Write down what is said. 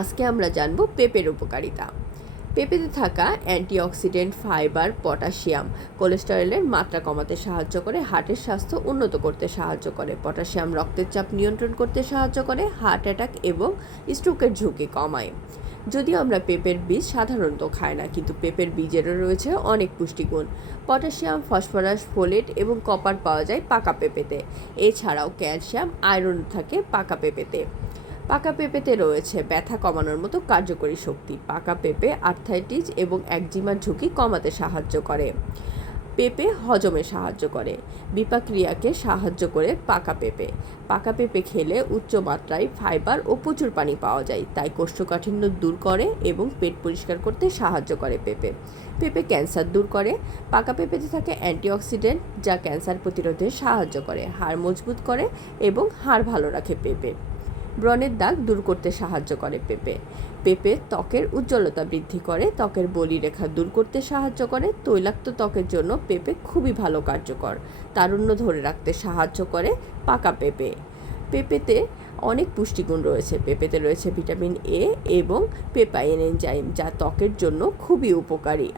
আজকে আমরা জানব পেঁপের উপকারিতা। পেঁপেতে থাকা অ্যান্টিঅক্সিডেন্ট, ফাইবার, পটাশিয়াম কোলেস্টেরলের মাত্রা কমাতে সাহায্য করে, হার্টের স্বাস্থ্য উন্নত করতে সাহায্য করে। পটাশিয়াম রক্তের চাপ নিয়ন্ত্রণ করতে সাহায্য করে, হার্ট অ্যাটাক এবং স্ট্রোকের ঝুঁকি কমায়। যদিও আমরা পেঁপের বীজ সাধারণত খাই না, কিন্তু পেঁপের বীজেরও রয়েছে অনেক পুষ্টিগুণ। পটাশিয়াম, ফসফরাস, ফোলেট এবং কপার পাওয়া যায় পাকা পেঁপেতে। এছাড়াও ক্যালসিয়াম, আয়রন থাকে পাকা পেঁপেতে। পাকা পেঁপেতে রয়েছে ব্যথা কমানোর মতো কার্যকরী শক্তি। পাকা পেঁপে আর্থ্রাইটিস এবং একজিমার ঝুঁকি কমাতে সাহায্য করে। পেঁপে হজমে সাহায্য করে, বিপাক্রিয়াকে সাহায্য করে পাকা পেঁপে খেলে উচ্চ মাত্রায় ফাইবার ও প্রচুর পানি পাওয়া যায়, তাই কোষ্ঠকাঠিন্য দূর করে এবং পেট পরিষ্কার করতে সাহায্য করে। পেঁপে ক্যান্সার দূর করে। পাকা পেঁপেতে থাকে অ্যান্টিঅক্সিডেন্ট, যা ক্যান্সার প্রতিরোধে সাহায্য করে, হাড় মজবুত করে এবং হাড় ভালো রাখে। পেঁপে ব্রণের দাগ দূর করতে সাহায্য করে। পেঁপে ত্বকের উজ্জ্বলতা বৃদ্ধি করে, ত্বকের বলিরেখা দূর করতে সাহায্য করে। তৈলাক্ত ত্বকের জন্য পেঁপে খুবই ভালো কার্যকর, তারুণ্য ধরে রাখতে সাহায্য করে পাকা পেঁপে। পেঁপেতে অনেক পুষ্টিগুণ রয়েছে। পেঁপেতে রয়েছে ভিটামিন এ এবং পেপাইন এনজাইম, যা ত্বকের জন্য খুবই উপকারী।